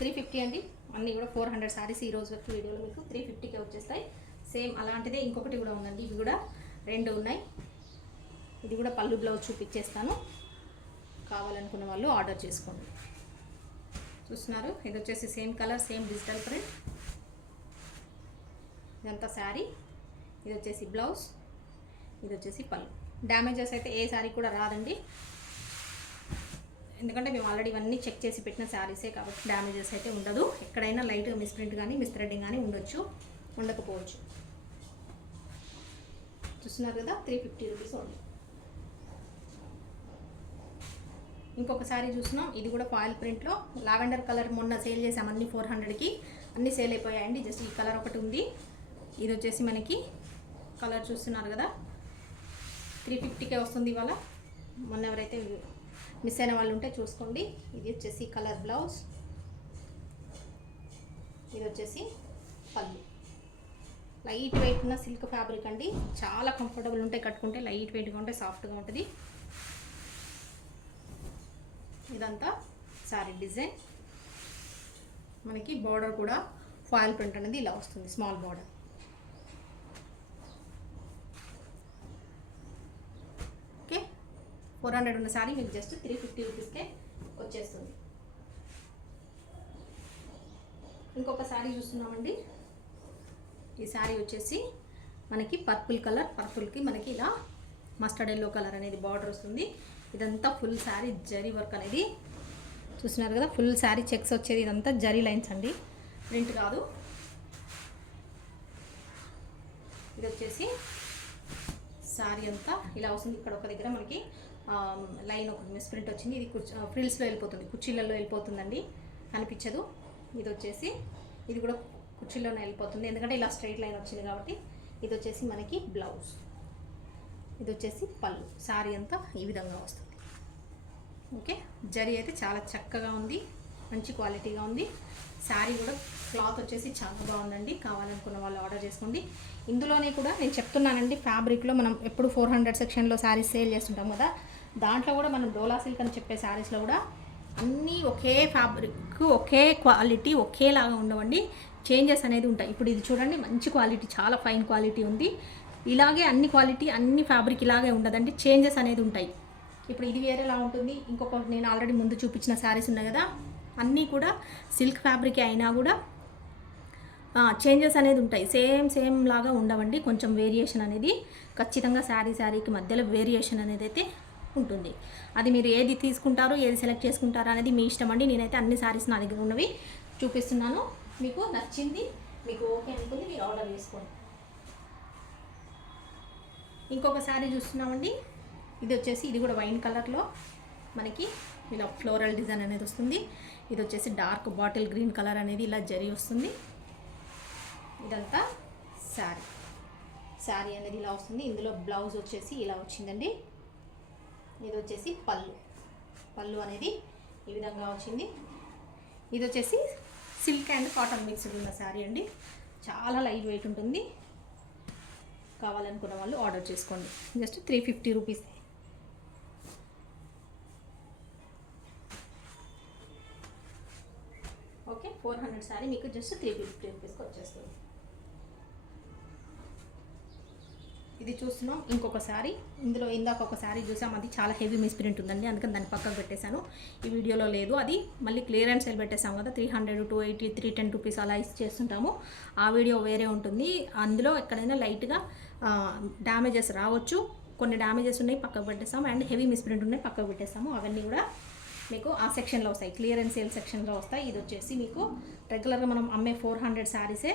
$350 అండి. అన్నీ కూడా 400 శారీస్ ఈ రోజు వరకు వీడియోలో మీకు 350కే వచ్చేస్తాయి. సేమ్ అలాంటిదే ఇంకొకటి కూడా ఉందండి. ఇవి కూడా 2 ఉన్నాయి. ఇది కూడా పళ్ళు బ్లౌజ్ చూపించేస్తాను, కావాలనుకున్న వాళ్ళు ఆర్డర్ చేసుకోండి. చూస్తున్నారు, ఇది వచ్చేసి same colour, same digital print. ఇదంతా శారీ. ఇది వచ్చేసి బ్లౌజ్, ఇది వచ్చేసి పళ్ళు. డ్యామేజెస్ అయితే ఏ శారీ కూడా రాదండి, ఎందుకంటే మేము ఆల్రెడీ ఇవన్నీ చెక్ చేసి పెట్టిన శారీసే కాబట్టి డ్యామేజెస్ అయితే ఉండదు. ఎక్కడైనా లైట్గా మిస్ప్రింట్ కానీ మిస్ థ్రెడ్డింగ్ కానీ ఉండొచ్చు, ఉండకపోవచ్చు. చూస్తున్నారు కదా, ₹350 ఓన్లీ. ఇంకొక శారీ చూస్తున్నాం, ఇది కూడా ఫాయిల్ ప్రింట్లో లావెండర్ కలర్. మొన్న సేల్ చేసాం అన్ని 400కి, అన్నీ సేల్ అయిపోయాయండి. జస్ట్ ఈ కలర్ ఒకటి ఉంది. ఇది వచ్చేసి మనకి కలర్ చూస్తున్నారు కదా, 350కే వస్తుంది ఇవాళ. మొన్న ఎవరైతే మిస్ అయిన వాళ్ళు ఉంటే చూసుకోండి. ఇది వచ్చేసి కలర్ బ్లౌజ్, ఇది వచ్చేసి పళ్ళు. లైట్ వెయిట్ ఉన్న సిల్క్ ఫ్యాబ్రిక్ అండి, చాలా కంఫర్టబుల్ ఉంటాయి కట్టుకుంటే. లైట్ వెయిట్గా ఉంటాయి, సాఫ్ట్గా ఉంటుంది. ఇదంతా శారీ డిజైన్. మనకి బార్డర్ కూడా ఫాయిల్ ప్రింట్ అనేది ఇలా వస్తుంది, స్మాల్ బార్డర్. ఓకే, 400 ఉన్న శారీ మీకు జస్ట్ ₹350కే వచ్చేస్తుంది. ఇంకొక శారీ చూస్తున్నామండి. ఈ శారీ వచ్చేసి మనకి పర్పుల్ కలర్, పర్పుల్కి మనకి ఇలా మస్టర్డ్ ఎల్లో కలర్ అనేది బార్డర్ వస్తుంది. ఇదంతా ఫుల్ శారీ జరీ వర్క్ అనేది చూస్తున్నారు కదా, ఫుల్ శారీ చెక్స్ వచ్చేది. ఇదంతా జరీ లైన్స్ అండి, ప్రింట్ కాదు. ఇది వచ్చేసి శారీ అంతా ఇలా వస్తుంది. ఇక్కడ ఒక దగ్గర మనకి లైన్ ఒక మిస్ ప్రింట్ వచ్చింది. ఇది ఫ్రిల్స్లో వెళ్ళిపోతుంది, కుర్చీలలో వెళ్ళిపోతుందండి, కనిపించదు. ఇది వచ్చేసి ఇది కూడా కుర్చీలోనే వెళ్ళిపోతుంది, ఎందుకంటే ఇలా స్ట్రైట్ లైన్ వచ్చింది కాబట్టి. ఇది వచ్చేసి మనకి బ్లౌజ్, ఇది వచ్చేసి పళ్ళు. శారీ అంతా ఈ విధంగా వస్తుంది. ఓకే, జరీ అయితే చాలా చక్కగా ఉంది, మంచి క్వాలిటీగా ఉంది. శారీ కూడా క్లాత్ వచ్చేసి చాలా బాగుందండి. కావాలనుకున్న వాళ్ళు ఆర్డర్ చేసుకోండి. ఇందులోనే కూడా నేను చెప్తున్నానండి, ఫ్యాబ్రిక్లో మనం ఎప్పుడు 400 సెక్షన్లో శారీస్ సేల్ చేస్తుంటాం కదా, దాంట్లో కూడా మనం డోలా సిల్క్ అని చెప్పే శారీస్లో కూడా అన్నీ ఒకే ఫ్యాబ్రిక్, ఒకే క్వాలిటీ, ఒకేలాగా ఉండవండి. చేంజెస్ అనేది ఉంటాయి. ఇప్పుడు ఇది చూడండి, మంచి క్వాలిటీ, చాలా ఫైన్ క్వాలిటీ ఉంది. ఇలాగే అన్ని క్వాలిటీ, అన్ని ఫ్యాబ్రిక్ ఇలాగే ఉండదండి, చేంజెస్ అనేది ఉంటాయి. ఇప్పుడు ఇది వేరేలా ఉంటుంది. ఇంకొక నేను ఆల్రెడీ ముందు చూపించిన శారీస్ ఉన్నాయి కదా, అన్నీ కూడా సిల్క్ ఫ్యాబ్రిక్ అయినా కూడా చేంజెస్ అనేది ఉంటాయి. సేమ్ లాగా ఉండవండి, కొంచెం వేరియేషన్ అనేది ఖచ్చితంగా శారీకి మధ్యలో వేరియేషన్ అనేది అయితే ఉంటుంది. అది మీరు ఏది తీసుకుంటారో, ఏది సెలెక్ట్ చేసుకుంటారో అనేది మీ ఇష్టం అండి. నేనైతే అన్ని శారీస్ నా దగ్గర ఉన్నవి చూపిస్తున్నాను. మీకు నచ్చింది, మీకు ఓకే అనుకుంది, మీరు ఆర్డర్ చేసుకోండి. ఇంకొక శారీ చూస్తున్నామండి. ఇది వచ్చేసి ఇది కూడా వైన్ కలర్లో మనకి ఇలా ఫ్లోరల్ డిజైన్ అనేది వస్తుంది. ఇది వచ్చేసి డార్క్ బాటిల్ గ్రీన్ కలర్ అనేది ఇలా జరీ వస్తుంది. ఇదంతా శారీ. శారీ అనేది ఇలా వస్తుంది. ఇందులో బ్లౌజ్ వచ్చేసి ఇలా వచ్చిందండి. ఇది వచ్చేసి పళ్ళు. పళ్ళు అనేది ఈ విధంగా వచ్చింది. ఇది వచ్చేసి సిల్క్ అండ్ కాటన్ మిక్స్డ్ ఉన్న శారీ అండి. చాలా లైట్ వెయిట్ ఉంటుంది. కావాలనుకున్న వాళ్ళు ఆర్డర్ చేసుకోండి. Just 350 rupees. ఓకే, 400 శారీ మీకు జస్ట్ 350 రూపీస్కి వచ్చేస్తుంది. ఇది చూస్తున్నాం ఇంకొక శారీ. ఇందులో ఇందాక ఒక శారీ చూసాం, అది చాలా హెవీ మిస్ప్రింట్ ఉందండి, అందుకని దాన్ని పక్కకు పెట్టేశాను. ఈ వీడియోలో లేదు. అది మళ్ళీ క్లియరెన్స్ సేల్ పెట్టేసాం కదా, 300, 280, 310 రూపీస్ అలా చేస్తుంటాము. ఆ వీడియో వేరే ఉంటుంది. అందులో ఎక్కడైనా లైట్గా డ్యామేజెస్ రావచ్చు. కొన్ని డ్యామేజెస్ ఉన్నాయి, పక్కకు పెట్టేస్తాము. అండ్ హెవీ మిస్ప్రింట్ ఉన్నాయి, పక్కకు పెట్టేస్తాము. అవన్నీ కూడా మీకు ఆ సెక్షన్లో వస్తాయి, క్లియరెన్స్ సేల్ సెక్షన్లో వస్తాయి. ఇది వచ్చేసి మీకు రెగ్యులర్గా మనం అమ్మే 400 శారీసే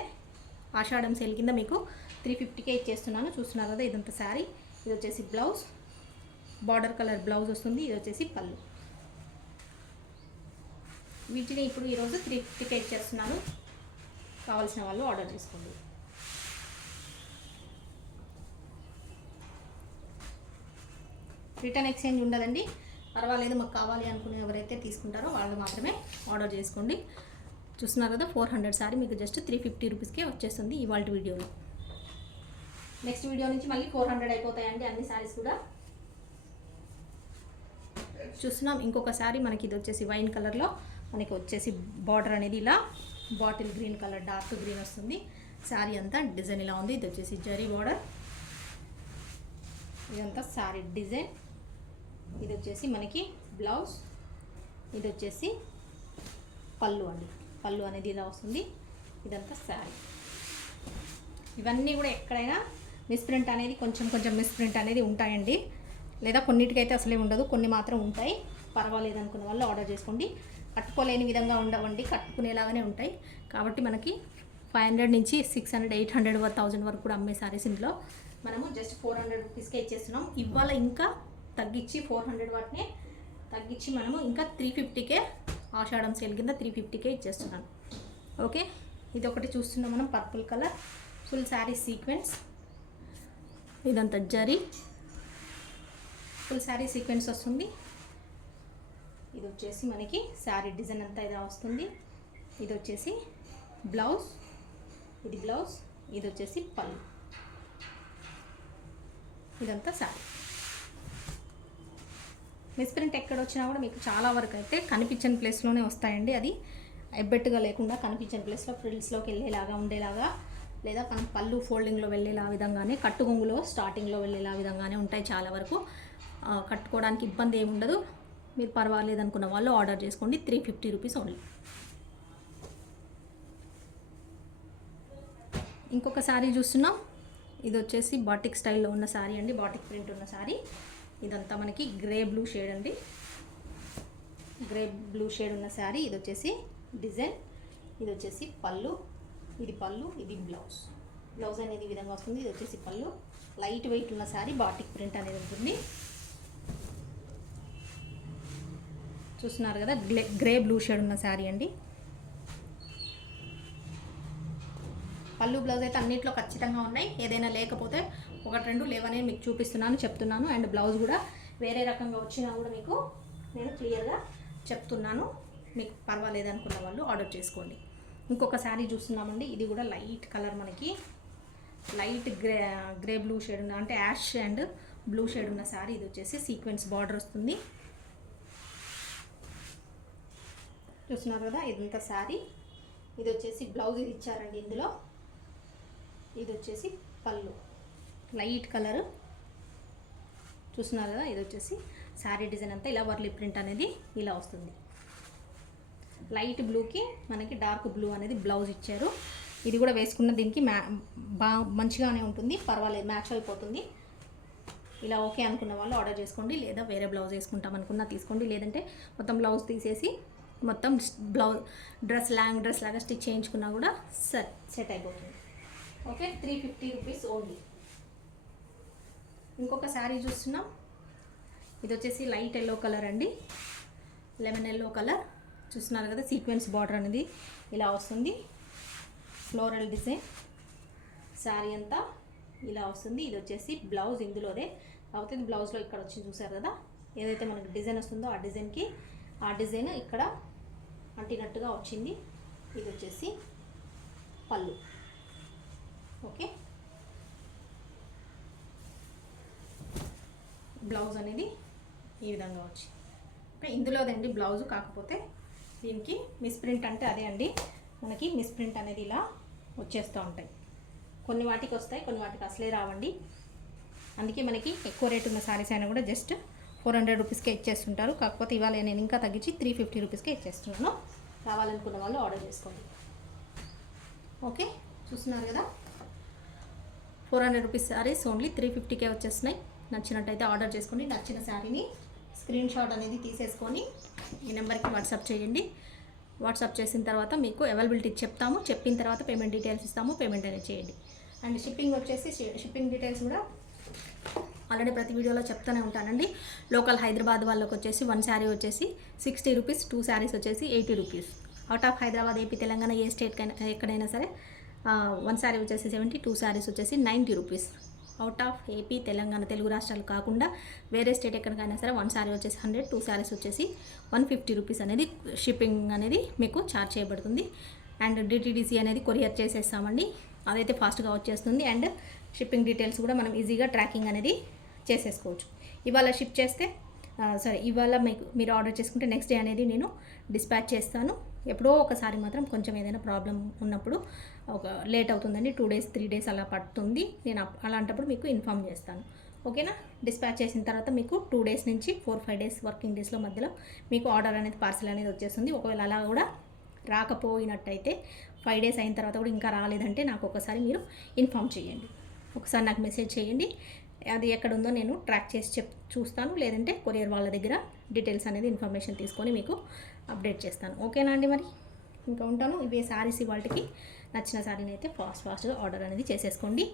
ఆషాఢం సేల్ కింద మీకు 350కే ఇచ్చేస్తున్నాను. చూస్తున్నారు కదా, ఇదంతా శారీ. ఇది వచ్చేసి బ్లౌజ్, బార్డర్ కలర్ బ్లౌజ్ వస్తుంది. ఇది వచ్చేసి పళ్ళు. వీటిని ఇప్పుడు ఈరోజు 350కే ఇచ్చేస్తున్నాను. కావాల్సిన వాళ్ళు ఆర్డర్ చేసుకోండి. రిటర్న్ ఎక్స్చేంజ్ ఉండదండి, పర్వాలేదు. మాకు కావాలి అనుకునే ఎవరైతే తీసుకుంటారో వాళ్ళు మాత్రమే ఆర్డర్ చేసుకోండి. చూస్తున్నారు కదా, 400 శారీ మీకు జస్ట్ 350 రూపీస్కే వచ్చేస్తుంది ఇవాళ వీడియోలో. నెక్స్ట్ వీడియో నుంచి మళ్ళీ 400 అయిపోతాయండి అన్ని శారీస్ కూడా. చూస్తున్నాం ఇంకొక శారీ. మనకి ఇది వచ్చేసి వైన్ కలర్లో మనకి వచ్చేసి బార్డర్ అనేది ఇలా bottle green colour, dark green వస్తుంది. శారీ అంతా డిజైన్ ఇలా ఉంది. ఇది వచ్చేసి జరీ బార్డర్. ఇదంతా శారీ డిజైన్. ఇది వచ్చేసి మనకి బ్లౌజ్. ఇది వచ్చేసి పళ్ళు అండి. పళ్ళు అనేది ఇలా వస్తుంది. ఇదంతా శారీ. ఇవన్నీ కూడా ఎక్కడైనా మిస్ప్రింట్ అనేది కొంచెం మిస్ప్రింట్ అనేది ఉంటాయండి, లేదా కొన్నిటికైతే అసలే ఉండదు, కొన్ని మాత్రం ఉంటాయి. పర్వాలేదు అనుకున్న వాళ్ళు ఆర్డర్ చేసుకోండి. కట్టుకోలేని విధంగా ఉండవండి, కట్టుకునేలాగానే ఉంటాయి. కాబట్టి మనకి 500 నుంచి 600, 800, 1000 వరకు కూడా అమ్మే శారీస్ ఇంట్లో మనము జస్ట్ 400 రూపీస్కే ఇచ్చేస్తున్నాం. ఇవాళ ఇంకా తగ్గించి 400 వాటిని తగ్గించి మనము ఇంకా 350కే ఆషాఢం సేల్ కింద 350కే ఇచ్చేస్తున్నాను. ఓకే, ఇది ఒకటి చూస్తున్నాం మనం, purple colour full sari sequence. ఇదంతా జరీ ఫుల్ శారీ సీక్వెన్స్ వస్తుంది. ఇది వచ్చేసి మనకి శారీ డిజైన్ అంతా ఇలా వస్తుంది. ఇది వచ్చేసి బ్లౌజ్. ఇది బ్లౌజ్. ఇది వచ్చేసి పళ్ళు. ఇదంతా శారీ. మిస్ప్రింట్ ఎక్కడ వచ్చినా కూడా మీకు చాలా వరకు అయితే కనిపించని ప్లేస్లోనే వస్తాయండి. అది ఎబ్బెట్టుగా లేకుండా కనిపించని ప్లేస్లో ఫ్రిల్స్లోకి వెళ్ళేలాగా ఉండేలాగా, లేదా మనం పళ్ళు ఫోల్డింగ్లో వెళ్ళేలా విధంగానే, కట్టుగొంగులో స్టార్టింగ్లో వెళ్ళేలా విధంగానే ఉంటాయి చాలా వరకు. కట్టుకోవడానికి ఇబ్బంది ఏమి ఉండదు. మీరు పర్వాలేదు అనుకున్న వాళ్ళు ఆర్డర్ చేసుకోండి. 350 రూపీస్ ఓన్లీ. ఇంకొక శారీ చూస్తున్నాం. ఇది వచ్చేసి బాటిక్ స్టైల్లో ఉన్న శారీ అండి, బాటిక్ ప్రింట్ ఉన్న శారీ. ఇదంతా మనకి గ్రే బ్లూ షేడ్ అండి, గ్రే బ్లూ షేడ్ ఉన్న శారీ. ఇది వచ్చేసి డిజైన్. ఇది వచ్చేసి పళ్ళు. ఇది పళ్ళు. ఇది బ్లౌజ్. బ్లౌజ్ అనేది ఈ విధంగా వస్తుంది. ఇది వచ్చేసి పళ్ళు. లైట్ వెయిట్ ఉన్న శారీ, బాటిక్ ప్రింట్ అనేది ఉంటుంది. చూస్తున్నారు కదా, గ్రే బ్లూ షేడ్ ఉన్న శారీ అండి. పళ్ళు బ్లౌజ్ అయితే అన్నింటిలో ఖచ్చితంగా ఉన్నాయి. ఏదైనా లేకపోతే 1-2 లేవనే మీకు చెప్తున్నాను. అండ్ బ్లౌజ్ కూడా వేరే రకంగా వచ్చినా కూడా మీకు నేను క్లియర్గా చెప్తున్నాను. మీకు పర్వాలేదు అనుకున్న వాళ్ళు ఆర్డర్ చేసుకోండి. ఇంకొక శారీ చూస్తున్నామండి. ఇది కూడా లైట్ కలర్, మనకి లైట్ గ్రే బ్లూ షేడ్ ఉన్న, అంటే యాష్ అండ్ బ్లూ షేడ్ ఉన్న శారీ. ఇది వచ్చేసి సీక్వెన్స్ బార్డర్ వస్తుంది. చూస్తున్నారు కదా, ఇదంతా శారీ. ఇది వచ్చేసి బ్లౌజ్ ఇచ్చారండి ఇందులో. ఇది వచ్చేసి పళ్ళు, లైట్ కలర్. చూస్తున్నారు కదా, ఇది వచ్చేసి శారీ డిజైన్ అంతా ఇలా వర్లీ ప్రింట్ అనేది ఇలా వస్తుంది. లైట్ బ్లూకి మనకి డార్క్ బ్లూ అనేది బ్లౌజ్ ఇచ్చారు. ఇది కూడా వేసుకున్న దీనికి మంచిగానే ఉంటుంది, పర్వాలేదు, మ్యాచ్ అయిపోతుంది. ఇలా ఓకే అనుకున్న వాళ్ళు ఆర్డర్ చేసుకోండి, లేదా వేరే బ్లౌజ్ వేసుకుంటాం అనుకున్నా తీసుకోండి. లేదంటే మొత్తం బ్లౌజ్ తీసేసి మొత్తం డ్రెస్ లాగా స్టిచ్ చేయించుకున్నా కూడా సెట్ అయిపోతుంది. Okay, 350 rupees only. ఇంకొక శారీ చూస్తున్నాం. ఇది వచ్చేసి లైట్ ఎల్లో కలర్ అండి, లెమన్ ఎల్లో కలర్. చూస్తున్నారు కదా, సీక్వెన్స్ బార్డర్ అనేది ఇలా వస్తుంది. Floral design. శారీ అంతా ఇలా వస్తుంది. ఇది వచ్చేసి బ్లౌజ్ ఇందులోదే, కాకపోతే ఇది బ్లౌజ్లో ఇక్కడ వచ్చి చూసారు కదా, ఏదైతే మనకి డిజైన్ వస్తుందో ఆ డిజైన్కి ఆ డిజైన్ ఇక్కడ అంటినట్టుగా వచ్చింది. ఇది వచ్చేసి పళ్ళు. ఓకే, బ్లౌజ్ అనేది ఈ విధంగా వచ్చింది. ఇందులోదండి బ్లౌజు, కాకపోతే దీనికి మిస్ప్రింట్ అంటే అదే అండి, మనకి మిస్ప్రింట్ అనేది ఇలా వచ్చేస్తూ ఉంటాయి. కొన్ని వాటికి వస్తాయి, కొన్ని వాటికి అసలే రావండి. అందుకే మనకి ఎక్కువ రేటు ఉన్న సారీస్ అయినా కూడా జస్ట్ 400 రూపీస్కే ఇచ్చేస్తుంటారు. కాకపోతే ఇవాళ నేను ఇంకా తగ్గించి 350 రూపీస్కే ఇచ్చేస్తున్నాను. కావాలనుకున్న వాళ్ళు ఆర్డర్ చేసుకోండి. ఓకే, చూస్తున్నారు కదా, 400 రూపీస్ శారీస్ ఓన్లీ 350కే వచ్చేస్తున్నాయి. నచ్చినట్టయితే ఆర్డర్ చేసుకోండి. నచ్చిన శారీని స్క్రీన్ షాట్ అనేది తీసేసుకొని ఈ నెంబర్కి వాట్సాప్ చేయండి. వాట్సాప్ చేసిన తర్వాత మీకు అవైలబిలిటీ చెప్తాము. చెప్పిన తర్వాత పేమెంట్ డీటెయిల్స్ ఇస్తాము, పేమెంట్ అనేది చేయండి. అండ్ షిప్పింగ్ వచ్చేసి షిప్పింగ్ డీటెయిల్స్ కూడా ఆల్రెడీ ప్రతి వీడియోలో చెప్తూనే ఉంటానండి. లోకల్ హైదరాబాద్ వాళ్ళకి వచ్చేసి 1 శారీ వచ్చేసి 60 రూపీస్, 2 శారీస్ వచ్చేసి 80 rupees. Out of Hyderabad, AP, Telangana ఏ స్టేట్కైనా ఎక్కడైనా సరే 1 శారీ వచ్చేసి 70, 2 శారీస్ వచ్చేసి 90 rupees. Out of AP, Telangana, Telugu రాష్ట్రాలు కాకుండా వేరే స్టేట్ ఎక్కడికైనా సరే 1 శారీ వచ్చేసి 100, 2 శారీస్ వచ్చేసి 150 రూపీస్ అనేది షిప్పింగ్ అనేది మీకు ఛార్జ్ చేయబడుతుంది. అండ్ డిటీడీసీ అనేది కొరియర్ చేసేస్తామండి, అదైతే ఫాస్ట్గా వచ్చేస్తుంది. అండ్ షిప్పింగ్ డీటెయిల్స్ కూడా మనం ఈజీగా ట్రాకింగ్ అనేది చేసేసుకోవచ్చు. ఇవాళ షిప్ చేస్తే ఇవాళ మీరు ఆర్డర్ చేసుకుంటే నెక్స్ట్ డే అనేది నేను డిస్పాచ్ చేస్తాను. ఎప్పుడో ఒకసారి మాత్రం కొంచెం ఏదైనా ప్రాబ్లం ఉన్నప్పుడు ఒక లేట్ అవుతుందండి, 2 days 3 days అలా పడుతుంది. నేను అలాంటప్పుడు మీకు ఇన్ఫామ్ చేస్తాను. ఓకేనా, డిస్పాచ్ చేసిన తర్వాత మీకు 2 days నుంచి 4-5 days వర్కింగ్ డేస్లో మధ్యలో మీకు ఆర్డర్ అనేది పార్సల్ అనేది వచ్చేస్తుంది. ఒకవేళ అలా కూడా రాకపోయినట్టయితే 5 days అయిన తర్వాత కూడా ఇంకా రాలేదంటే నాకు ఒకసారి మీరు ఇన్ఫామ్ చేయండి. ఒకసారి నాకు మెసేజ్ చేయండి, అది ఎక్కడ ఉందో నేను ట్రాక్ చేసి చూస్తాను. లేదంటే కొరియర్ వాళ్ళ దగ్గర డీటెయిల్స్ అనేది ఇన్ఫర్మేషన్ తీసుకొని మీకు అప్డేట్ చేస్తాను. ఓకేనా అండి, మరి ఇంకా ఉంటాను. ఇవే శారీస్ వాటికి నచ్చిన శారీని అయితే ఫాస్ట్గా ఆర్డర్ అనేది చేసేసుకోండి.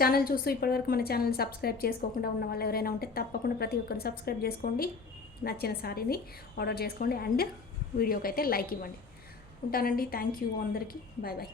ఛానల్ చూస్తూ ఇప్పటివరకు మన ఛానల్ సబ్స్క్రైబ్ చేసుకోకుండా ఉన్న వాళ్ళు ఎవరైనా ఉంటే తప్పకుండా ప్రతి ఒక్కరు సబ్స్క్రైబ్ చేసుకోండి. నచ్చిన శారీని ఆర్డర్ చేసుకోండి అండ్ వీడియోకి అయితే లైక్ ఇవ్వండి. ఉంటానండి. థ్యాంక్ యూ అందరికీ. Bye bye.